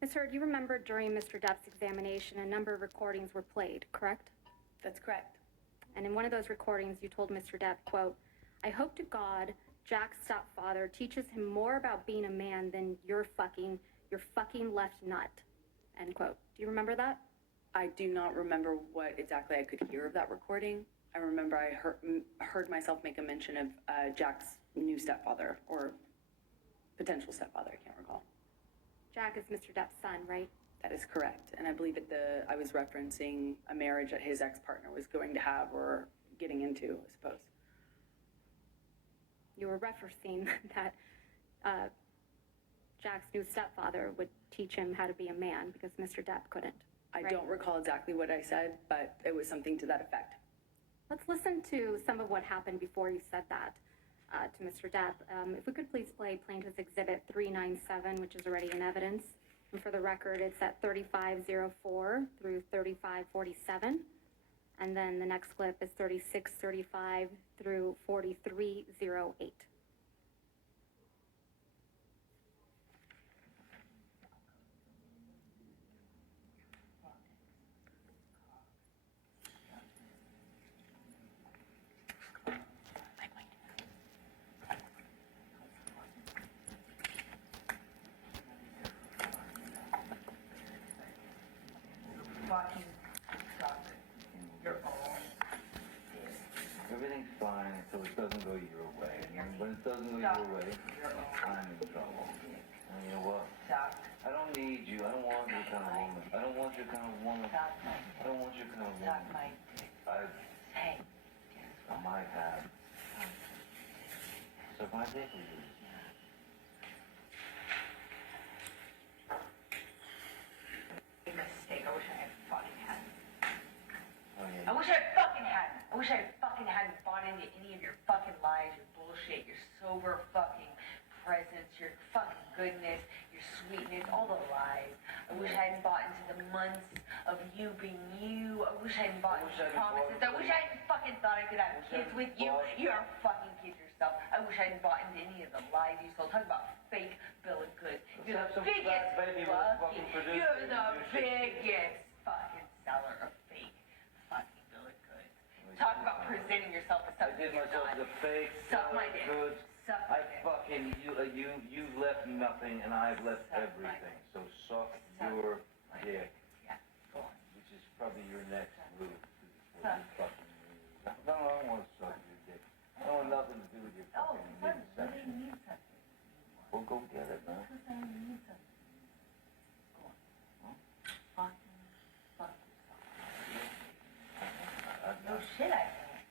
Ms. Heard, you remember during Mr. Depp's examination, a number of recordings were played, correct? That's correct. And in one of those recordings, you told Mr. Depp, quote, "I hope to God Jack's stepfather teaches him more about being a man than your fucking left nut," end quote. Do you remember that? I do not remember what exactly I could hear of that recording. I remember I heard myself make a mention of Jack's new stepfather, or potential stepfather, I can't recall. Jack is Mr. Depp's son, right? That is correct. And I believe I was referencing a marriage that his ex-partner was going to have or getting into, I suppose. You were referencing that Jack's new stepfather would teach him how to be a man because Mr. Depp couldn't. I don't recall exactly what I said, but it was something to that effect. Let's listen to some of what happened before you said that to Mr. Depp. If we could please play Plaintiff's Exhibit 397, which is already in evidence. And for the record, it's at 3504 through 3547. And then the next clip is 3635 through 4308. Fucking suck. You're old. Everything's fine until it doesn't go your way. And when it doesn't go your way, I'm in trouble. And you know what? I don't need you. I don't want your kind of woman. I don't want your kind of woman. I don't want your kind of woman. I might have. So my dick with you. Mistake. I wish I had fucking had. Oh, yeah. I wish I fucking hadn't. I wish I fucking hadn't bought into any of your fucking lies, your bullshit, your sober fucking presence, your fucking goodness, your sweetness, all the lies. I wish I hadn't bought into the months of you being you. I wish I hadn't bought into your promises. I wish I hadn't fucking thought I could have kids with you. You're a fucking kid yourself. I wish I hadn't bought into any of the lies you sold. Talk about fake bill of goods. You're the biggest you're the biggest fucking seller of fake fucking bill of goods. Talk about presenting yourself as something I did you're myself not. as a fake. Suck my dick. Goods. Suck my dick. You've left nothing and I've left everything. So suck your dick. Yeah, go on. Which is probably your next move. Suck. No, I don't want to suck your dick. I don't want nothing to do with your Oh, fucking fun. midsection. Really need something. Well, go get it, man. Because I need something. Go on. Huh? Fucking fuck yourself. I No shit, I don't.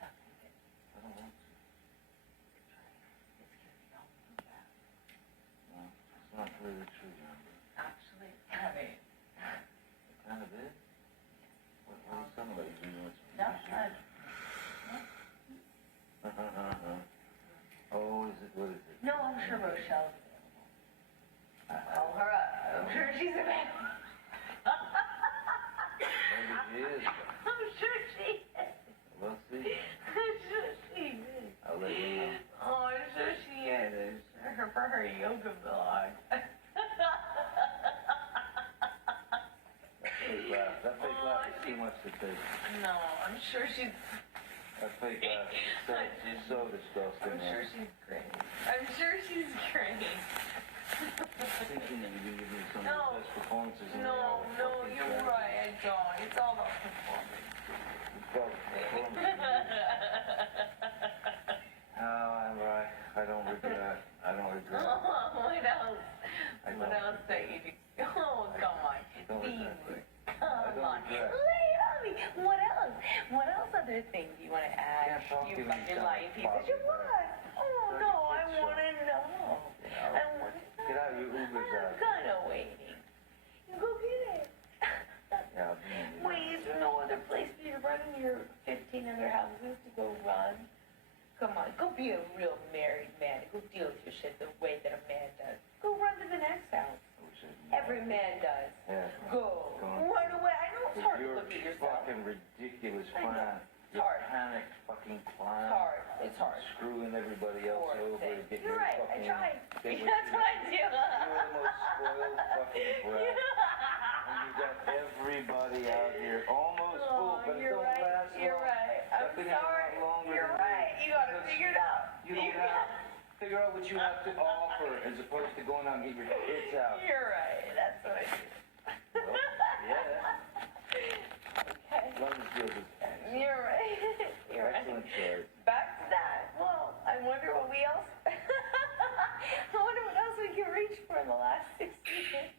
Suck my dick. don't want to. It's because you don't do that. No, it's not really true, Amber. Actually, have it. It kind of is. What are you talking about? You know, it's No, I. Oh, is it? What is it? No, I'm sure Rochelle's available. Call her up. I'm sure she's available. Maybe she is. I'm sure she is. We'll see. I'm sure she is. I'll let you know. Oh, I'm sure she is. For her yoga blog. That fake laugh. That fake laugh is too much to take. No, I'm sure she's. That fake laugh is so disgusting. I'm sure she's great. I'm sure she's great. Thinking that you give me some No. of the best performances in the No, world. no, you're right. I don't. It's all about performance. It's called performance. No, I'm right. I don't regret. I don't regret. Oh, what else? I What don't else that you do? Oh, come on. don't regret. Teamwork. I Come don't on. regret. Lay it on me. What else? What else other things do you want to add? Can't talk to You me fucking sound lying piece of positive. shit. What? Oh, no, I want to know. Yeah. I want to know. Get out of your Ubers I'm out. kind of waiting. You go get it. Yeah, I'll be in here. Wait, is there no other place for you to run in your 15 other houses to go run? Come on, go be a real married man. Go deal with your shit the way that a man does. Go run to the next house. Every man does. Yeah. Go. Go on. Run away. I know it's hard to Your look at yourself. fucking ridiculous I know. plan. It's Your hard. panic fucking plan. It's hard. It's hard. Screwing everybody else Poor over thing. to get You're your right. I fucking... tried. get what That's you- what I do. You were the most spoiled fucking brat. And you got everybody out here almost full, but it don't last long. You're right. I'm Nothing has sorry. got longer You're than right. this. You gotta Because figure it out. You don't have, figure out what you have to offer as opposed to going out and get your tits out. You're right. That's what I do. Well, yeah. Okay. London Field is excellent. You're right. You're right. Excellent choice. Back to that. Well, I wonder what we else. I wonder what else we can reach for in the last 6 years.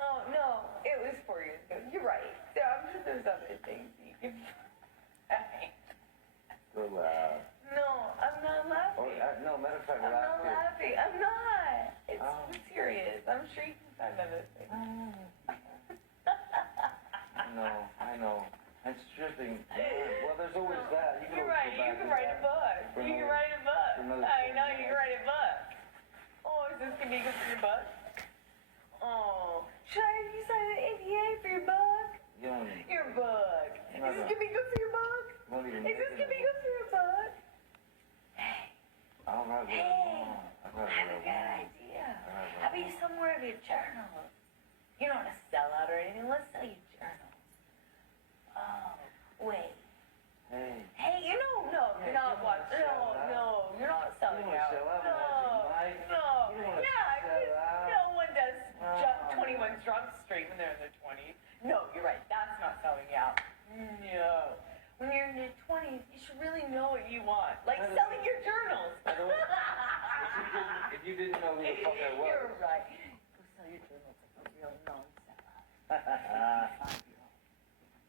Oh no, it was 4 years ago. You're right. I'm sure there's other things you can. So loud. No, I'm not Oh, laughing. no, matter of fact, I'm not last year. laughing. I'm not. It's Oh. serious. I'm sure you can find other things. No, I know. And stripping. Well, there's always that. You can You're always right. go You back can to write that. a book. For You can another- write a book. for another I know 10 you years. can write a book. Oh, is this gonna be good for your book? Oh, should I have you sign an NDA for your book? You don't even, Your book. No, Is this no. gonna be good for your book? won't even Is make this it gonna be a- good for your book? Hey, I'll write what I hey, want. I'll I write have a what good I want. idea. All right, How about you sell more of your journals? You don't want to sell out or anything. Let's sell your journals. Oh, wait. Hey. Hey, you know, no, Yeah, you're not you don't wanna watching. sell No, out. no, you're not You selling don't wanna out. sell out, No, Magic Mike. no. You don't wanna Yeah, sell 'cause out. no one does No. 21 Drunk Street when they're in their 20s. No, you're right. That's not selling out. No. When you're in your 20s, you should really know what you want. Like By the selling way- your journals. By the way, if you didn't know who the fuck I was. You're right. Go sell your journals like a real non-sellout. 55-year-old.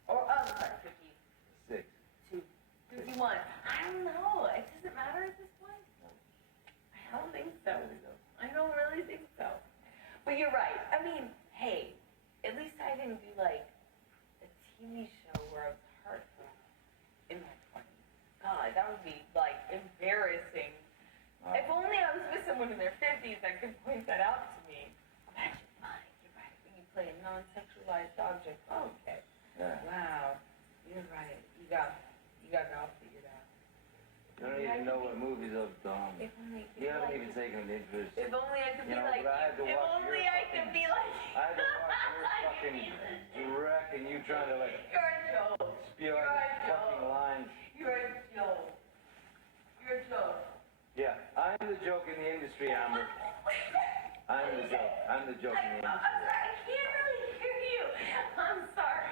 Or, sorry, 50. 6. 51. I don't know. It doesn't matter at this point. I don't think so. I don't really think so. But you're right. I mean, hey, at least I didn't do like a TV show where I was hurtful in my 20s. God, that would be like embarrassing. If only I was with someone in their 50s that could point that out to me. Magic Mike, you're right. When you play a non-sexualized object. Okay. Yeah. Wow. You're right. You got it all figured out. You don't even know what movies I've done. If only I could You be haven't like even taken an interest. If only I could You be know, like but I had to you. If watch only your I fucking- could be like I had to watch your fucking direct and you trying to like You're a joke. spew out You're a these fucking joke. lines. You're a joke. You're a joke. Yeah, I'm the joke in the industry, Amber. I'm the joke. I'm the joke in the I'm industry. sorry, I can't really hear you. I'm sorry.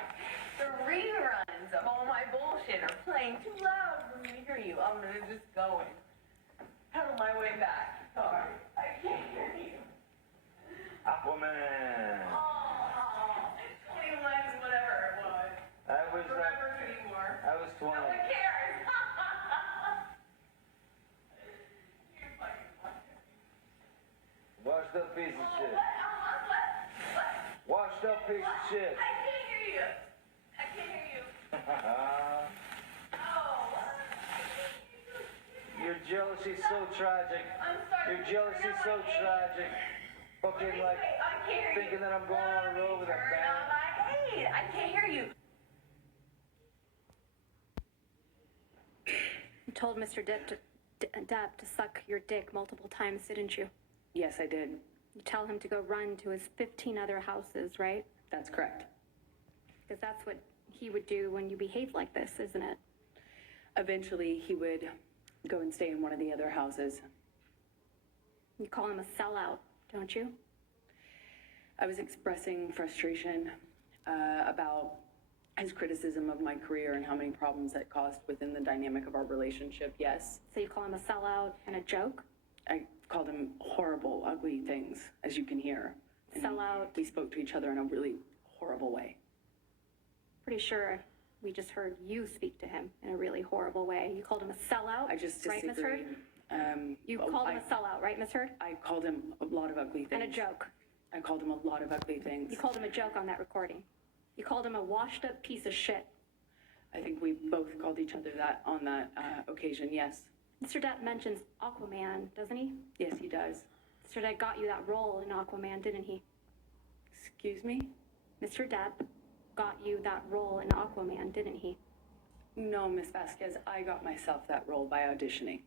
The reruns of all my bullshit are playing too loud for me to hear you. I'm gonna just go and pedal my way back. Sorry. I can't hear you. Aquaman. Oh, 21, whatever it was. I was Remember anymore. I was 20. No one cares. You fucking fucker. Washed up piece of shit. What? Washed up piece of shit. I can't hear you. I can't hear you. Oh, what? Your jealousy's so tragic. I'm sorry. Your jealousy's so tragic. Fucking like I can't hear thinking you. that I'm going on a road with a Turn band. on my heat. I can't hear you. You told Mr. Depp to suck your dick multiple times, didn't you? Yes, I did. You tell him to go run to his 15 other houses, right? That's correct. Because that's what he would do when you behave like this, isn't it? Eventually, he would go and stay in one of the other houses. You call him a sellout, don't you? I was expressing frustration about his criticism of my career and how many problems that caused within the dynamic of our relationship. Yes, So you call him a sellout and a joke? I called him horrible, ugly things, as you can hear. And Sellout. We spoke to each other in a really horrible way. Pretty sure we just heard you speak to him in a really horrible way. You called him a sellout, I just right, Miss Heard? disagreed. You called him a sellout, right, Miss Heard? I called him a lot of ugly things. And a joke. I called him a lot of ugly things. You called him a joke on that recording. You called him a washed up piece of shit. I think we both called each other that on that occasion, yes. Mr. Depp mentions Aquaman, doesn't he? Yes, he does. Mr. Depp got you that role in Aquaman, didn't he? Excuse me? Mr. Depp got you that role in Aquaman, didn't he? No, Miss Vasquez, I got myself that role by auditioning.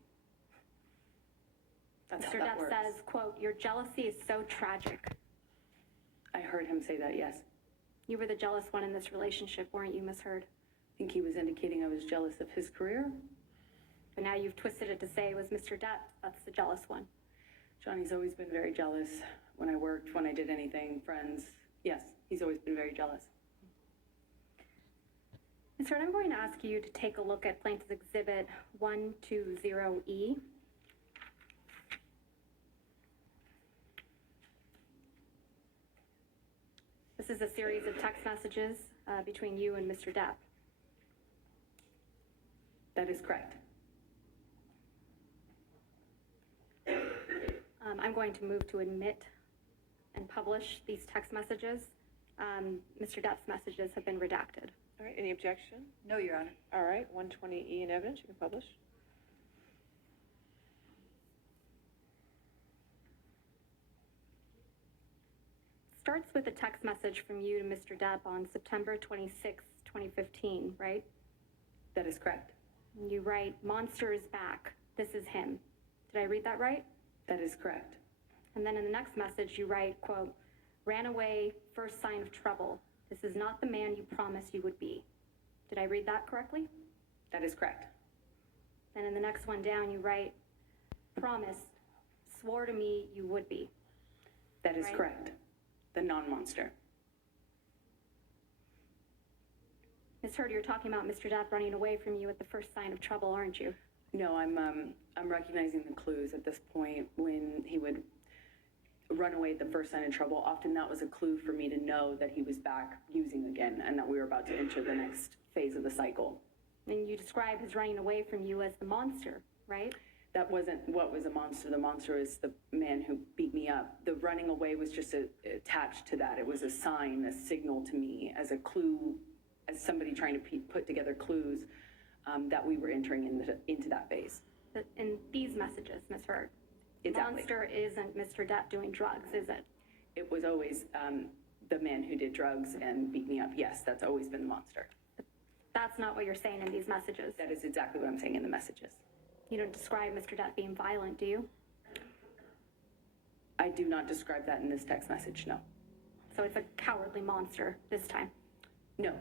That's how Mr. that Depp works. says, quote, "Your jealousy is so tragic." I heard him say that, yes. You were the jealous one in this relationship, weren't you, Ms. Heard? I think he was indicating I was jealous of his career. But now you've twisted it to say it was Mr. Depp that's the jealous one. Johnny's always been very jealous when I worked, when I did anything, friends. Yes, he's always been very jealous. Ms. Heard, I'm going to ask you to take a look at Plaintiff's Exhibit 120E. This is a series of text messages between you and Mr. Depp. That is correct. I'm going to move to admit and publish these text messages. Mr. Depp's messages have been redacted. All right, any objection? No, Your Honor. All right, 120E in evidence, you can publish. Starts with a text message from you to Mr. Depp on September 26, 2015, right? That is correct. And you write, "Monster is back. This is him." Did I read that right? That is correct. And then in the next message, you write, quote, "Ran away, first sign of trouble. This is not the man you promised you would be." Did I read that correctly? That is correct. Then in the next one down, you write, "Promised, swore to me you would be." That is Right. correct. The non-monster. Ms. Heard, you're talking about Mr. Depp running away from you at the first sign of trouble, aren't you? No, I'm recognizing the clues at this point when he would run away at the first sign of trouble. Often that was a clue for me to know that he was back using again and that we were about to enter the next phase of the cycle. And you describe his running away from you as the monster, right? That wasn't what was a monster. The monster is the man who beat me up. The running away was just attached to that. It was a sign, a signal to me as a clue, as somebody trying to put together clues that we were entering into that phase. But in these messages, Ms. Heard, Exactly. monster isn't Mr. Depp doing drugs, is it? It was always the man who did drugs and beat me up. Yes, that's always been the monster. That's not what you're saying in these messages. That is exactly what I'm saying in the messages. You don't describe Mr. Depp being violent, do you? I do not describe that in this text message, no. So it's a cowardly monster this time. No,